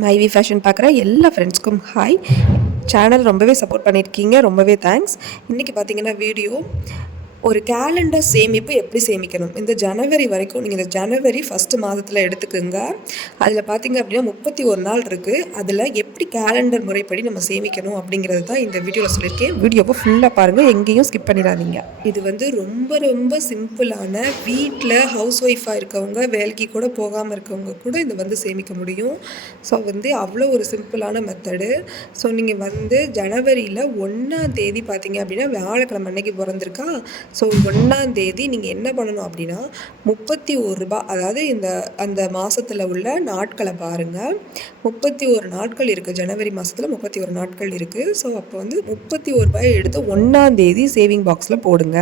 மைவி ஃபேஷன் பார்க்குற எல்லா ஃப்ரெண்ட்ஸ்க்கும் ஹாய். சேனல் ரொம்பவே சப்போர்ட் பண்ணியிருக்கீங்க, ரொம்பவே தேங்க்ஸ். இன்றைக்கி பார்த்தீங்கன்னா வீடியோ ஒரு கேலண்டர் சேமிப்பு எப்படி சேமிக்கணும். இந்த ஜனவரி வரைக்கும் நீங்கள் இந்த ஜனவரி ஃபஸ்ட்டு மாதத்தில் எடுத்துக்கோங்க. அதில் பார்த்தீங்க அப்படின்னா 31 நாள் இருக்குது. அதில் எப்படி கேலண்டர் முறைப்படி நம்ம சேமிக்கணும் அப்படிங்கிறது தான் இந்த வீடியோவில் சொல்லியிருக்கேன். வீடியோவை ஃபுல்லாக பாருங்கள், எங்கேயும் ஸ்கிப் பண்ணிடாதீங்க. இது வந்து ரொம்ப ரொம்ப சிம்பிளான, வீட்டில் ஹவுஸ் ஒய்ஃபாக இருக்கவங்க, வேலைக்கு கூட போகாமல் இருக்கவங்க கூட இதை வந்து சேமிக்க முடியும். ஸோ வந்து அவ்வளோ ஒரு சிம்பிளான மெத்தடு. ஸோ நீங்கள் வந்து ஜனவரியில் 1ஆம் தேதி பார்த்தீங்க அப்படின்னா வியாழக்கிழமை அன்னைக்கு பிறந்திருக்கா. ஸோ 1ஆம் தேதி நீங்கள் என்ன பண்ணணும் அப்படின்னா 31 ரூபா, அதாவது அந்த மாதத்தில் உள்ள நாட்களை பாருங்கள். 31 நாட்கள் இருக்குது, ஜனவரி மாதத்தில் 31 நாட்கள் இருக்குது. ஸோ அப்போ வந்து 31 ரூபாயை எடுத்து 1ஆம் தேதி சேவிங் பாக்ஸில் போடுங்க.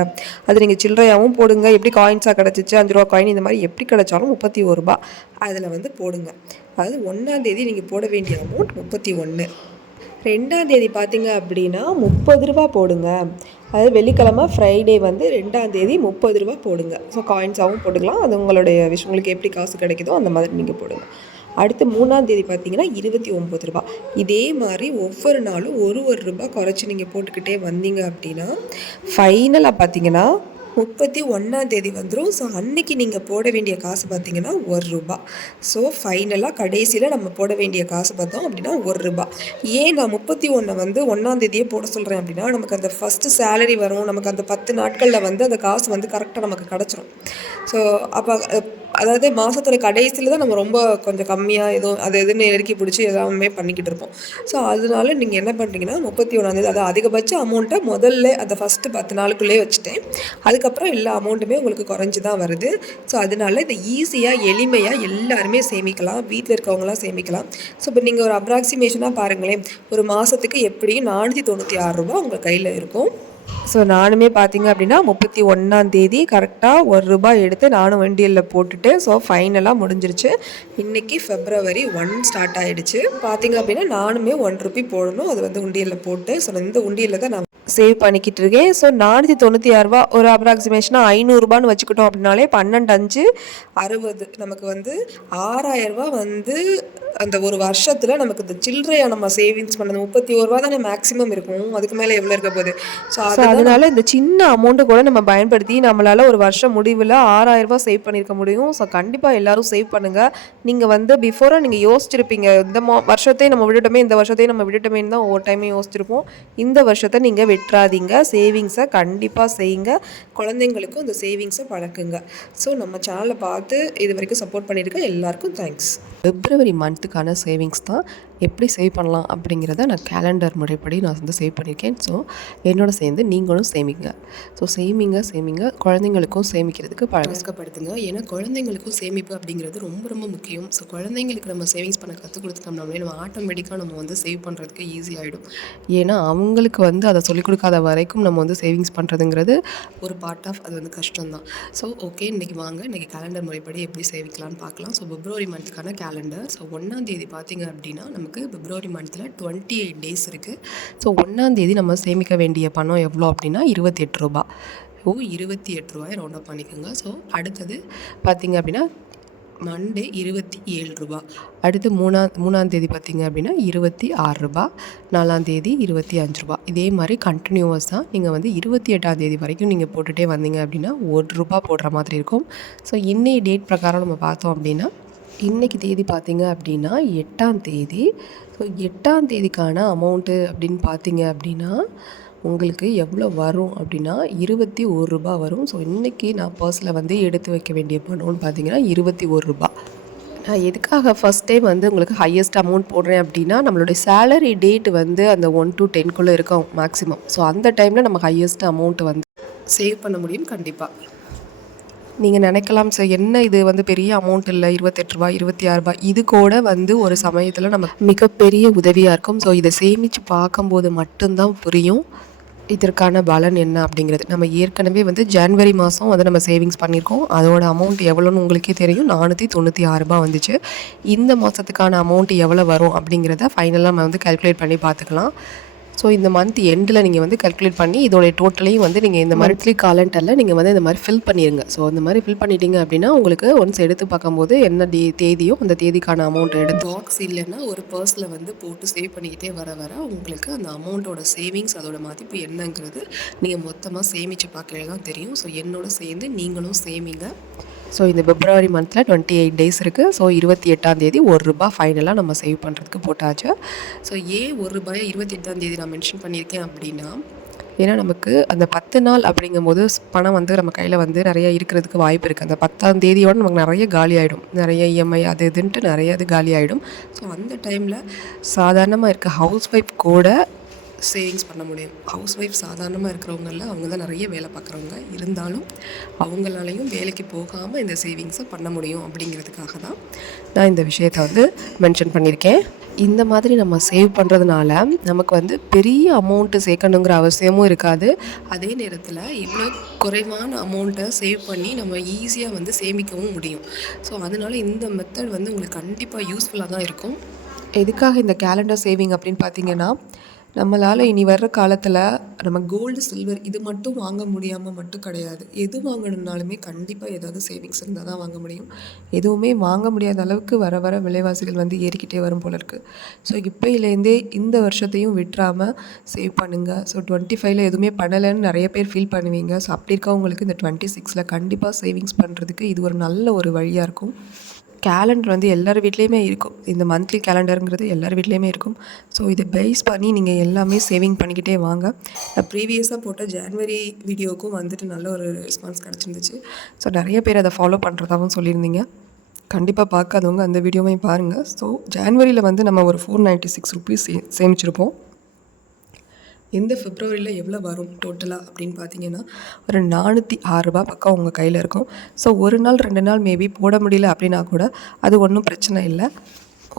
அது நீங்கள் சில்லறையாகவும் போடுங்க, எப்படி காயின்ஸாக கிடச்சிச்சு 5 ரூபா காயின் இந்த மாதிரி எப்படி கிடச்சாலும் 31 ரூபா அதில் வந்து போடுங்க. அதாவது 1ஆம் தேதி நீங்கள் போட வேண்டிய அமௌண்ட் 31. 2ஆம் தேதி பார்த்தீங்க அப்படின்னா 30 ரூபா போடுங்க. அதாவது வெள்ளிக்கிழமை ஃப்ரைடே வந்து 2ஆம் தேதி 30 ரூபா போடுங்க. ஸோ காயின்ஸாகவும் போட்டுக்கலாம், அது உங்களுடைய விஷயம், உங்களுக்கு எப்படி காசு கிடைக்குதோ அந்த மாதிரி நீங்கள் போடுங்க. அடுத்து 3ஆம் தேதி பார்த்தீங்கன்னா 29 ரூபா. இதே மாதிரி ஒவ்வொரு நாளும் ஒரு ரூபா குறைச்சி நீங்கள் போட்டுக்கிட்டே வந்தீங்க அப்படின்னா ஃபைனலாக பார்த்தீங்கன்னா 31ஆம் தேதி வந்துடும். ஸோ அன்றைக்கி நீங்கள் போட வேண்டிய காசு பார்த்தீங்கன்னா 1 ரூபா. ஸோ ஃபைனலாக கடைசியில் நம்ம போட வேண்டிய காசு பார்த்தோம் அப்படின்னா 1 ரூபா. ஏன் நான் 31 வந்து 1ஆம் தேதியே போட சொல்கிறேன் அப்படின்னா, நமக்கு அந்த ஃபஸ்ட்டு சேலரி வரும், நமக்கு அந்த 10 நாட்களில் வந்து அந்த காசு வந்து கரெக்டாக நமக்கு கிடச்சிரும். ஸோ அப்போ அதாவது மாதத்தோட கடைசியில் தான் நம்ம ரொம்ப கொஞ்சம் கம்மியாக ஏதோ அது எதுன்னு நெருக்கி பிடிச்சி எல்லாமே பண்ணிக்கிட்டு இருப்போம். ஸோ அதனால நீங்கள் என்ன பண்ணுறீங்கன்னா 31ஆம் தேதி, அது அதிகபட்ச அமௌண்ட்டை முதல்ல அந்த ஃபஸ்ட்டு 10 நாளுக்குள்ளே வச்சுட்டேன். அதுக்கப்புறம் எல்லா அமௌண்ட்டுமே உங்களுக்கு குறைஞ்சி தான் வருது. ஸோ அதனால இதை ஈஸியாக எளிமையாக எல்லாருமே சேமிக்கலாம், வீட்டில் இருக்கவங்களாம் சேமிக்கலாம். ஸோ இப்போ நீங்கள் ஒரு அப்ராக்சிமேஷனாக பாருங்களேன், ஒரு மாதத்துக்கு எப்படியும் 496 ரூபா உங்கள் கையில் இருக்கும். ஸோ நானுமே பார்த்தீங்க அப்படின்னா 31ஆம் தேதி கரெக்டாக 1 ரூபா எடுத்து நானும் வண்டியலில் போட்டுட்டு, ஸோ ஃபைனலாக முடிஞ்சிருச்சு. இன்றைக்கி February 1 ஸ்டார்ட் ஆகிடுச்சு. பார்த்தீங்க அப்படின்னா நானுமே 1 ரூபி போடணும், அது வந்து உண்டியலில் போட்டு, ஸோ இந்த உண்டியலில் தான் நான் சேவ் பண்ணிக்கிட்டு இருக்கேன். ஸோ 496 ரூபா, ஒரு அப்ராக்சிமேஷனாக 500 ரூபான்னு வச்சுக்கிட்டோம் அப்படின்னாலே 12 5 60, நமக்கு வந்து 6000 ரூபா வந்து அந்த ஒரு வருஷத்தில் நமக்கு இந்த சில்லறையாக நம்ம சேவிங்ஸ் பண்ணது 31 ரூபா தானே மேக்ஸிமம் இருக்கும், அதுக்கு மேலே எவ்வளோ இருக்க போகுது. ஸோ அதனால் இந்த சின்ன அமௌண்ட்டு கூட நம்ம பயன்படுத்தி நம்மளால் ஒரு வருஷம் முடிவில் 6000 ரூபா சேவ் பண்ணியிருக்க முடியும். ஸோ கண்டிப்பாக எல்லோரும் சேவ் பண்ணுங்கள். நீங்கள் வந்து பிஃபோராக நீங்கள் யோசிச்சிருப்பீங்க, இந்த வருஷத்தையும் நம்ம விட்டுட்டோமே, இந்த வருஷத்தையும் நம்ம விட்டுட்டோமேன்னு தான் ஒவ்வொரு டைமே யோசிச்சிருப்போம். இந்த வருஷத்தை நீங்கள் விட்டுறாதீங்க, சேவிங்ஸை கண்டிப்பாக செய்யுங்க, குழந்தைங்களுக்கும் இந்த சேவிங்ஸை பழக்குங்க. ஸோ நம்ம சேனலை பார்த்து இது வரைக்கும் சப்போர்ட் பண்ணியிருக்க எல்லாருக்கும் தேங்க்ஸ். February மந்த்துக்கான சேவிங்ஸ் தான் எப்படி சேவ் பண்ணலாம் அப்படிங்கிறத நான் கேலண்டர் முறைப்படி நான் வந்து சேவ் பண்ணியிருக்கேன். ஸோ என்னோட சேர்ந்து நீங்களும் சேமிங்க. ஸோ சேமிங்க, குழந்தைங்களுக்கும் சேமிக்கிறதுக்கு பழக்கப்படுத்துங்க. ஏன்னா குழந்தைங்களுக்கும் சேமிப்பு அப்படிங்கிறது ரொம்ப ரொம்ப முக்கியம். ஸோ குழந்தைங்களுக்கு நம்ம சேவிங்ஸ் பண்ண கற்றுக் கொடுத்துட்டோம்னாலே நம்ம ஆட்டோமேட்டிக்காக நம்ம வந்து சேவ் பண்ணுறதுக்கு ஈஸியாகிடும். ஏன்னா அவங்களுக்கு வந்து அதை சொல்லிக் கொடுக்காத வரைக்கும் நம்ம வந்து சேவிங்ஸ் பண்ணுறதுங்கிறது ஒரு பார்ட் ஆஃப், அது வந்து கஷ்டம்தான். ஸோ ஓகே, இன்றைக்கி வாங்க, இன்றைக்கி கேலண்டர் முறைப்படி எப்படி சேவிக்கலாம்னு பார்க்கலாம். ஸோ February மந்த்துக்கான கேலண்டர். ஸோ 1ஆம் தேதி பார்த்திங்க அப்படின்னா நமக்கு February மந்த்தில் 28 டேஸ் இருக்குது. ஸோ 1ஆம் தேதி நம்ம சேமிக்க வேண்டிய பணம் எவ்வளோ அப்படின்னா 28 ரூபா. 28 ரூபாய் ரவுண்ட் அப் பண்ணிக்கோங்க. ஸோ அடுத்தது பார்த்திங்க அப்படின்னா மண்டே 27 ரூபா. அடுத்து 3ஆம் தேதி பார்த்திங்க அப்படின்னா 26 ரூபா. 4ஆம் தேதி 25 ரூபா. இதே மாதிரி கண்டினியூவஸ் தான் நீங்கள் வந்து 28ஆம் தேதி வரைக்கும் நீங்கள் போட்டுகிட்டே வந்தீங்க அப்படின்னா 1 ரூபா போடுற மாதிரி இருக்கும். ஸோ இன்னைய டேட் பிரகாரம் நம்ம பார்த்தோம் அப்படின்னா, இன்றைக்கி தேதி பார்த்திங்க அப்படின்னா 8ஆம் தேதி. ஸோ 8ஆம் தேதிக்கான அமௌண்ட்டு அப்படின்னு பார்த்தீங்க அப்படின்னா உங்களுக்கு எவ்வளோ வரும் அப்படின்னா 21 ரூபா வரும். ஸோ இன்றைக்கி நான் பர்ஸில் வந்து எடுத்து வைக்க வேண்டிய பணம்னு பார்த்தீங்கன்னா 21 ரூபா. நான் எதுக்காக ஃபஸ்ட் டைம் வந்து உங்களுக்கு ஹையஸ்ட் அமௌண்ட் போடுறேன் அப்படின்னா, நம்மளுடைய சேலரி டேட் வந்து அந்த 1 to 10 இருக்கும் மேக்ஸிமம். ஸோ அந்த டைமில் நம்ம ஹையஸ்ட் அமௌண்ட்டு வந்து சேவ் பண்ண முடியும் கண்டிப்பாக. நீங்கள் நினைக்கலாம், சார் என்ன இது வந்து பெரிய அமௌண்ட் இல்லை, 28 ரூபா 26 ரூபா, இது கூட வந்து ஒரு சமயத்தில் நமக்கு மிகப்பெரிய உதவியாக இருக்கும். ஸோ இதை சேமித்து பார்க்கும்போது மட்டும்தான் புரியும் இதற்கான பலன் என்ன அப்படிங்கிறது. நம்ம ஏற்கனவே வந்து ஜனவரி மாதம் வந்து நம்ம சேவிங்ஸ் பண்ணியிருக்கோம், அதோட அமௌண்ட் எவ்வளோன்னு உங்களுக்கே தெரியும், 496 ரூபா வந்துச்சு. இந்த மாதத்துக்கான அமௌண்ட் எவ்வளோ வரும் அப்படிங்கிறத ஃபைனலாக நம்ம வந்து கால்குலேட் பண்ணி பார்த்துக்கலாம். ஸோ இந்த மந்த் எண்டில் நீங்கள் வந்து கல்குலேட் பண்ணி இதோடைய டோட்டலையும் வந்து நீங்கள் இந்த மந்த்லி காலண்டரில் நீங்கள் வந்து இந்த மாதிரி ஃபில் பண்ணிடுங்க. ஸோ இந்த மாதிரி ஃபில் பண்ணிட்டீங்க அப்படின்னா உங்களுக்கு ஒன்ஸ் எடுத்து பார்க்கும்போது என்ன தேதியோ அந்த தேதிக்கான அமௌண்ட் எடுத்து பாக்ஸ் இல்லைன்னா ஒரு பர்ஸில் வந்து போட்டு சேவ் பண்ணிக்கிட்டே வர வர உங்களுக்கு அந்த அமௌண்ட்டோட சேவிங்ஸ் அதோட மதிப்பு என்னங்கிறது நீங்கள் மொத்தமாக சேமித்து பார்க்கல தான் தெரியும். ஸோ என்னோட சேர்ந்து நீங்களும் சேமிங்க. ஸோ இந்த பிப்ரவரி மந்தில் 28 டேஸ் இருக்குது. ஸோ 28ஆம் தேதி ₹1 ஃபைனலாக நம்ம சேவ் பண்ணுறதுக்கு போட்டாச்சு. ஸோ ஏன் ₹1 28ஆம் தேதி நான் மென்ஷன் பண்ணியிருக்கேன் அப்படின்னா, ஏன்னா நமக்கு அந்த 10 நாள் அப்படிங்கும்போது பணம் வந்து நம்ம கையில் வந்து நிறைய இருக்கிறதுக்கு வாய்ப்பு இருக்குது. அந்த 10ஆம் தேதியோடு நமக்கு நிறைய காலி ஆகிடும். நிறைய இஎம்ஐ அது இதுன்ட்டு நிறைய இது காலி ஆகிடும். ஸோ அந்த டைமில் சாதாரணமாக இருக்க ஹவுஸ் ஒய்ஃப் கூட சேவிங்ஸ் பண்ண முடியும். ஹவுஸ் ஒய்ஃப் சாதாரணமாக இருக்கிறவங்கள அவங்க தான் நிறைய வேலை பார்க்குறவங்க, இருந்தாலும் அவங்களாலையும் வேலைக்கு போகாமல் இந்த சேவிங்ஸை பண்ண முடியும் அப்படிங்கிறதுக்காக தான் நான் இந்த விஷயத்தை வந்து மென்ஷன் பண்ணியிருக்கேன். இந்த மாதிரி நம்ம சேவ் பண்ணுறதுனால நமக்கு வந்து பெரிய அமௌண்ட்டு சேர்க்கணுங்கிற அவசியமும் இருக்காது. அதே நேரத்தில் இவ்வளோ குறைவான அமௌண்ட்டை சேவ் பண்ணி நம்ம ஈஸியாக வந்து சேமிக்கவும் முடியும். ஸோ அதனால் இந்த மெத்தட் வந்து உங்களுக்கு கண்டிப்பாக யூஸ்ஃபுல்லாக தான் இருக்கும். எதுக்காக இந்த கேலண்டர் சேவிங் அப்படின்னு பார்த்தீங்கன்னா, நம்மளால் இனி வர்ற காலத்தில் நம்ம கோல்டு சில்வர் இது மட்டும் வாங்க முடியாமல் மட்டும் கிடையாது. எது வாங்கணுன்னாலுமே கண்டிப்பாக ஏதாவது சேவிங்ஸ் இருந்தால் தான் வாங்க முடியும். எதுவுமே வாங்க முடியாத அளவுக்கு வர வர விலைவாசிகள் வந்து ஏறிக்கிட்டே வரும் போல இருக்குது. ஸோ இப்போயிலேருந்தே இந்த வருஷத்தையும் விட்டுறாமல் சேவ் பண்ணுங்கள். ஸோ 25ல் எதுவுமே பண்ணலைன்னு நிறைய பேர் ஃபீல் பண்ணுவீங்க. ஸோ அப்படி இருக்கவங்களுக்கு இந்த 26ல் கண்டிப்பாக சேவிங்ஸ் பண்ணுறதுக்கு இது ஒரு நல்ல ஒரு வழியாக இருக்கும். கேலண்டர் வந்து எல்லார் வீட்லேயுமே இருக்கும். இந்த மந்த்லி கேலண்டருங்கிறது எல்லார் வீட்லேயுமே இருக்கும். ஸோ இதை பேஸ் பண்ணி நீங்கள் எல்லாமே சேவிங் பண்ணிக்கிட்டே வாங்க. நான் ப்ரீவியஸாக போட்ட ஜான்வரி வீடியோவுக்கும் வந்துட்டு நல்ல ஒரு ரெஸ்பான்ஸ் கிடச்சிருந்துச்சு. ஸோ நிறைய பேர் அதை ஃபாலோ பண்ணுறதாகவும் சொல்லியிருந்தீங்க. கண்டிப்பாக பார்க்காதவங்க அந்த வீடியோவையும் பாருங்கள். ஸோ ஜான்வரியில் வந்து நம்ம ஒரு ₹496 சேமிச்சிருப்போம். இந்த பிப்ரவரியில் எவ்வளோ வரும் டோட்டலாக அப்படின்னு பார்த்தீங்கன்னா, ஒரு ₹406 பக்கம் உங்கள் கையில் இருக்கும். ஸோ ஒரு நாள் 2 நாள் மேபி போட முடியல அப்படின்னா கூட அது ஒன்றும் பிரச்சனை இல்லை.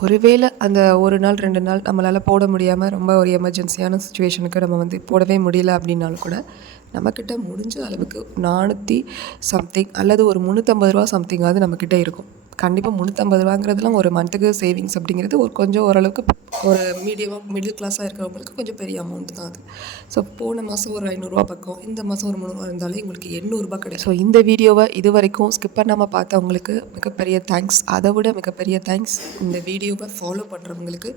ஒருவேளை அந்த ஒரு நாள் 2 நாள் நம்மளால் போட முடியாமல் ரொம்ப ஒரு எமர்ஜென்சியான சுச்சுவேஷனுக்கு நம்ம வந்து போடவே முடியல அப்படின்னாலும் கூட நம்மக்கிட்ட முடிஞ்ச அளவுக்கு 400 சம்திங் அல்லது ஒரு ₹350 சம்திங்காவது நம்மக்கிட்ட இருக்கும். கண்டிப்பாக ₹350ங்கிறதுலாம் ஒரு மந்த்துக்கு சேவிங்ஸ் அப்படிங்கிறது ஒரு கொஞ்சம் ஓரளவுக்கு ஒரு மிடில் கிளாஸாக இருக்கிறவங்களுக்கு கொஞ்சம் பெரிய அமௌண்ட் தான் அது. ஸோ போன மாதம் ஒரு ₹500 பக்கம், இந்த மாதம் ஒரு ₹300 இருந்தாலே உங்களுக்கு ₹800 கிடைக்கும். ஸோ இந்த வீடியோவை இது வரைக்கும் ஸ்கிப் பண்ணாமல் பார்த்தவங்களுக்கு மிகப்பெரிய தேங்க்ஸ். அதை விட மிகப்பெரிய தேங்க்ஸ் இந்த வீடியோவை ஃபாலோ பண்ணுறவங்களுக்கு.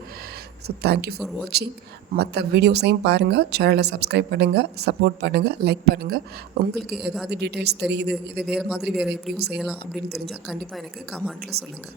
ஸோ தேங்க்யூ ஃபார் வாட்சிங். மற்ற வீடியோஸையும் பாருங்கள், சேனலை சப்ஸ்கிரைப் பண்ணுங்கள், சப்போர்ட் பண்ணுங்கள், லைக் பண்ணுங்கள். உங்களுக்கு ஏதாவது டீட்டெயில்ஸ் தெரியுது, இது வேறு மாதிரி வேறு எப்படியும் செய்யலாம் அப்படின்னு தெரிஞ்சால் கண்டிப்பாக எனக்கு கமெண்ட்டில் சொல்லுங்கள்.